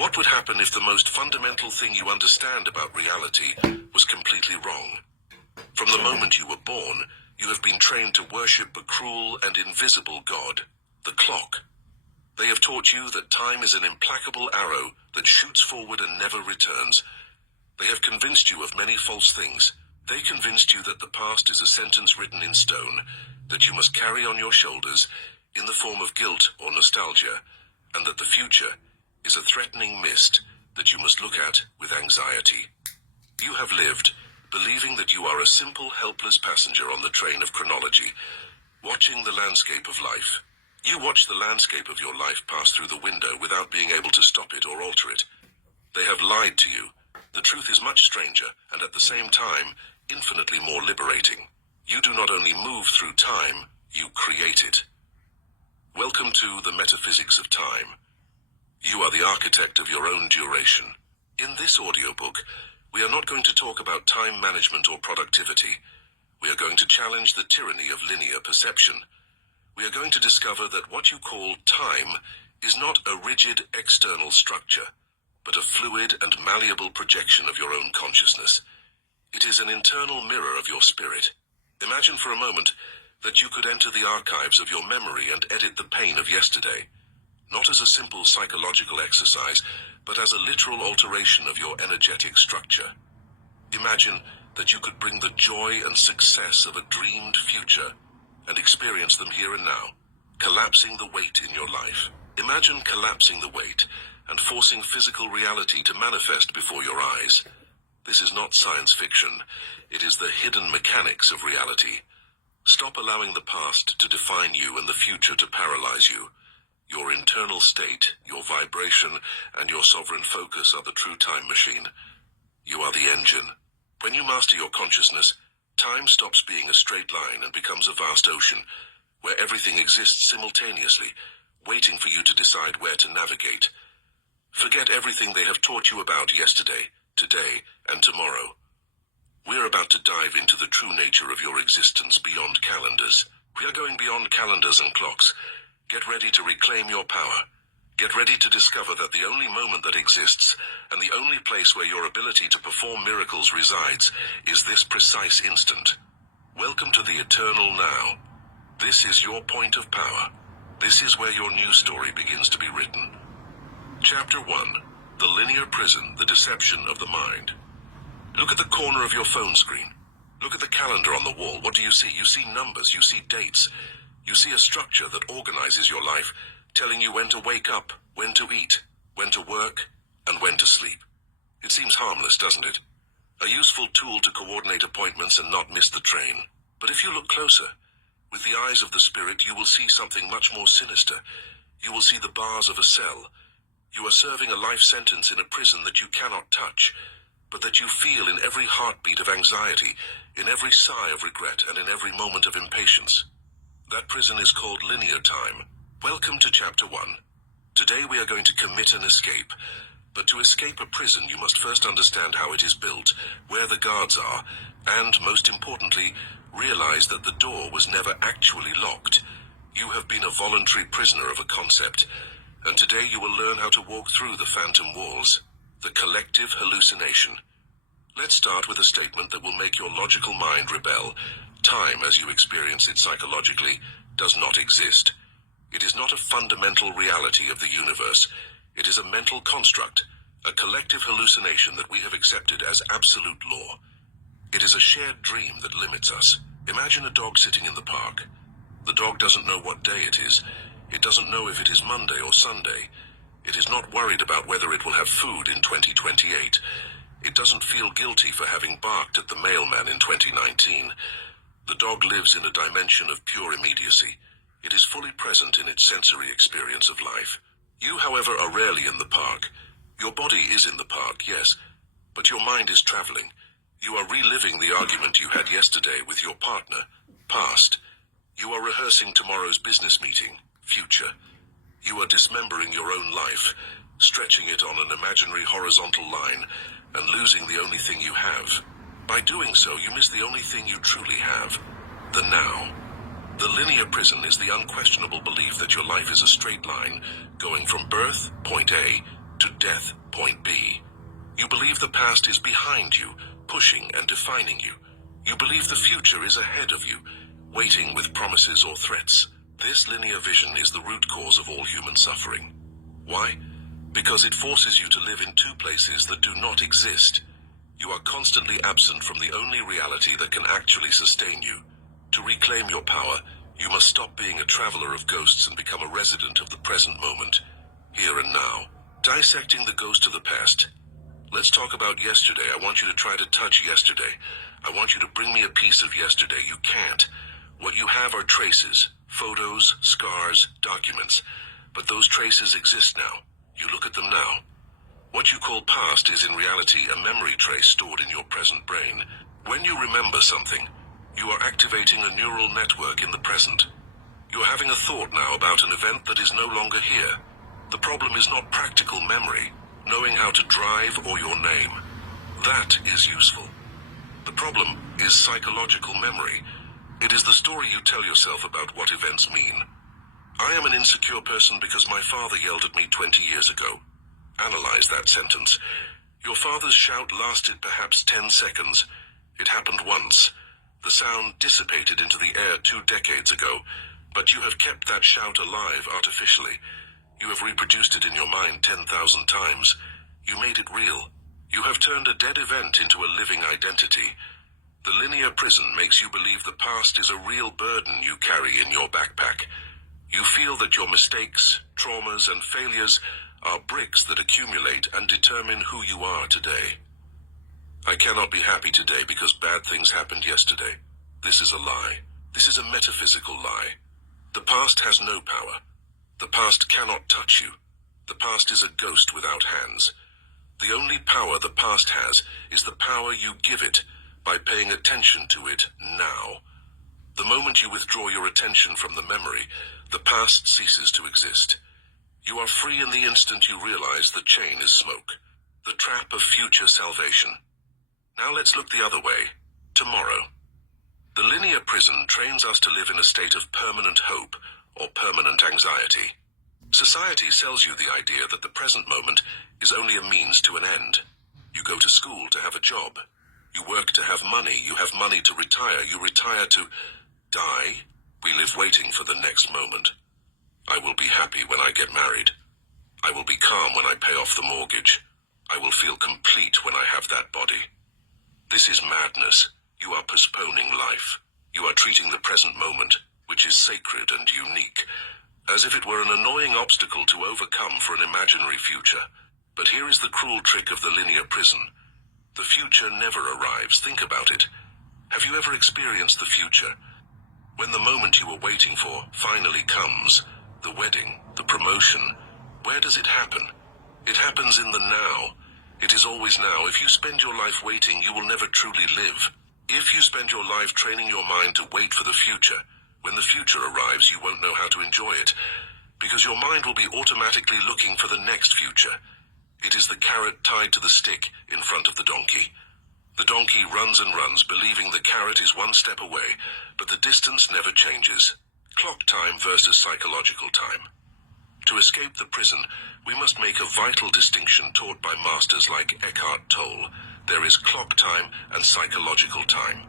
What would happen if the most fundamental thing you understand about reality was completely wrong? From the moment you were born, you have been trained to worship a cruel and invisible god, the clock. They have taught you that time is an implacable arrow that shoots forward and never returns. They have convinced you of many false things. They convinced you that the past is a sentence written in stone that you must carry on your shoulders in the form of guilt or nostalgia, and that the future is a threatening mist that you must look at with anxiety. You have lived believing that you are a simple, helpless passenger on the train of chronology, watching the landscape of life. You watch the landscape of your life pass through the window without being able to stop it or alter it. They have lied to you. The truth is much stranger, and at the same time, infinitely more liberating. You do not only move through time, you create it. Welcome to the metaphysics of time. You are the architect of your own duration. In this audiobook, we are not going to talk about time management or productivity. We are going to challenge the tyranny of linear perception. We are going to discover that what you call time is not a rigid external structure, but a fluid and malleable projection of your own consciousness. It is an internal mirror of your spirit. Imagine for a moment that you could enter the archives of your memory and edit the pain of yesterday, not as a simple psychological exercise, but as a literal alteration of your energetic structure. Imagine that you could bring the joy and success of a dreamed future and experience them here and now, collapsing the weight in your life. Imagine collapsing the weight and forcing physical reality to manifest before your eyes. This is not science fiction. It is the hidden mechanics of reality. Stop allowing the past to define you and the future to paralyze you. Your internal state, your vibration, and your sovereign focus are the true time machine. You are the engine. When you master your consciousness, time stops being a straight line and becomes a vast ocean, where everything exists simultaneously, waiting for you to decide where to navigate. Forget everything they have taught you about yesterday, today, and tomorrow. We're about to dive into the true nature of your existence beyond calendars. We are going beyond calendars and clocks. Get ready to reclaim your power. Get ready to discover that the only moment that exists, and the only place where your ability to perform miracles resides, is this precise instant. Welcome to the eternal now. This is your point of power. This is where your new story begins to be written. Chapter 1. The Linear Prison, the Deception of the Mind. Look at the corner of your phone screen. Look at the calendar on the wall. What do you see? You see numbers, you see dates. You see a structure that organizes your life, telling you when to wake up, when to eat, when to work, and when to sleep. It seems harmless, doesn't it? A useful tool to coordinate appointments and not miss the train. But if you look closer, with the eyes of the spirit, you will see something much more sinister. You will see the bars of a cell. You are serving a life sentence in a prison that you cannot touch, but that you feel in every heartbeat of anxiety, in every sigh of regret, and in every moment of impatience. That prison is called linear time. Welcome to Chapter 1. Today we are going to commit an escape. But to escape a prison, you must first understand how it is built, where the guards are, and, most importantly, realize that the door was never actually locked. You have been a voluntary prisoner of a concept, and today you will learn how to walk through the phantom walls, the collective hallucination. Let's start with a statement that will make your logical mind rebel. Time, as you experience it psychologically, does not exist. It is not a fundamental reality of the universe. It is a mental construct, a collective hallucination that we have accepted as absolute law. It is a shared dream that limits us. Imagine a dog sitting in the park. The dog doesn't know what day it is. It doesn't know if it is Monday or Sunday. It is not worried about whether it will have food in 2028. It doesn't feel guilty for having barked at the mailman in 2019. The dog lives in a dimension of pure immediacy. It is fully present in its sensory experience of life. You, however, are rarely in the park. Your body is in the park, yes, but your mind is traveling. You are reliving the argument you had yesterday with your partner, past. You are rehearsing tomorrow's business meeting, future. You are dismembering your own life, stretching it on an imaginary horizontal line, and losing the only thing you have. By doing so, you miss the only thing you truly have, the now. The linear prison is the unquestionable belief that your life is a straight line, going from birth, point A, to death, point B. You believe the past is behind you, pushing and defining you. You believe the future is ahead of you, waiting with promises or threats. This linear vision is the root cause of all human suffering. Why? Because it forces you to live in two places that do not exist. You are constantly absent from the only reality that can actually sustain you. To reclaim your power, you must stop being a traveler of ghosts and become a resident of the present moment, here and now. Dissecting the ghost of the past. Let's talk about yesterday. I want you to try to touch yesterday. I want you to bring me a piece of yesterday. You can't. What you have are traces, photos, scars, documents. But those traces exist now. You look at them now. What you call past is in reality a memory trace stored in your present brain. When you remember something, you are activating a neural network in the present. You're having a thought now about an event that is no longer here. The problem is not practical memory, knowing how to drive, or your name. That is useful. The problem is psychological memory. It is the story you tell yourself about what events mean. I am an insecure person because my father yelled at me 20 years ago. Analyze that sentence. Your father's shout lasted perhaps 10 seconds. It happened once. The sound dissipated into the air 2 decades ago, but you have kept that shout alive artificially. You have reproduced it in your mind 10,000 times. You made it real. You have turned a dead event into a living identity. The linear prison makes you believe the past is a real burden you carry in your backpack. You feel that your mistakes, traumas, and failures are bricks that accumulate and determine who you are today. I cannot be happy today because bad things happened yesterday. This is a lie. This is a metaphysical lie. The past has no power. The past cannot touch you. The past is a ghost without hands. The only power the past has is the power you give it by paying attention to it now. The moment you withdraw your attention from the memory, the past ceases to exist. You are free in the instant you realize the chain is smoke, the trap of future salvation. Now let's look the other way. Tomorrow. The linear prison trains us to live in a state of permanent hope or permanent anxiety. Society sells you the idea that the present moment is only a means to an end. You go to school to have a job. You work to have money. You have money to retire. You retire to die. We live waiting for the next moment. I will be happy when I get married. I will be calm when I pay off the mortgage. I will feel complete when I have that body. This is madness. You are postponing life. You are treating the present moment, which is sacred and unique, as if it were an annoying obstacle to overcome for an imaginary future. But here is the cruel trick of the linear prison. The future never arrives. Think about it. Have you ever experienced the future? When the moment you were waiting for finally comes, the wedding, the promotion, where does it happen? It happens in the now. It is always now. If you spend your life waiting, you will never truly live. If you spend your life training your mind to wait for the future, when the future arrives, you won't know how to enjoy it, because your mind will be automatically looking for the next future. It is the carrot tied to the stick in front of the donkey. The donkey runs and runs, believing the carrot is one step away, but the distance never changes. Clock time versus psychological time. To escape the prison, we must make a vital distinction taught by masters like Eckhart Tolle. There is clock time and psychological time.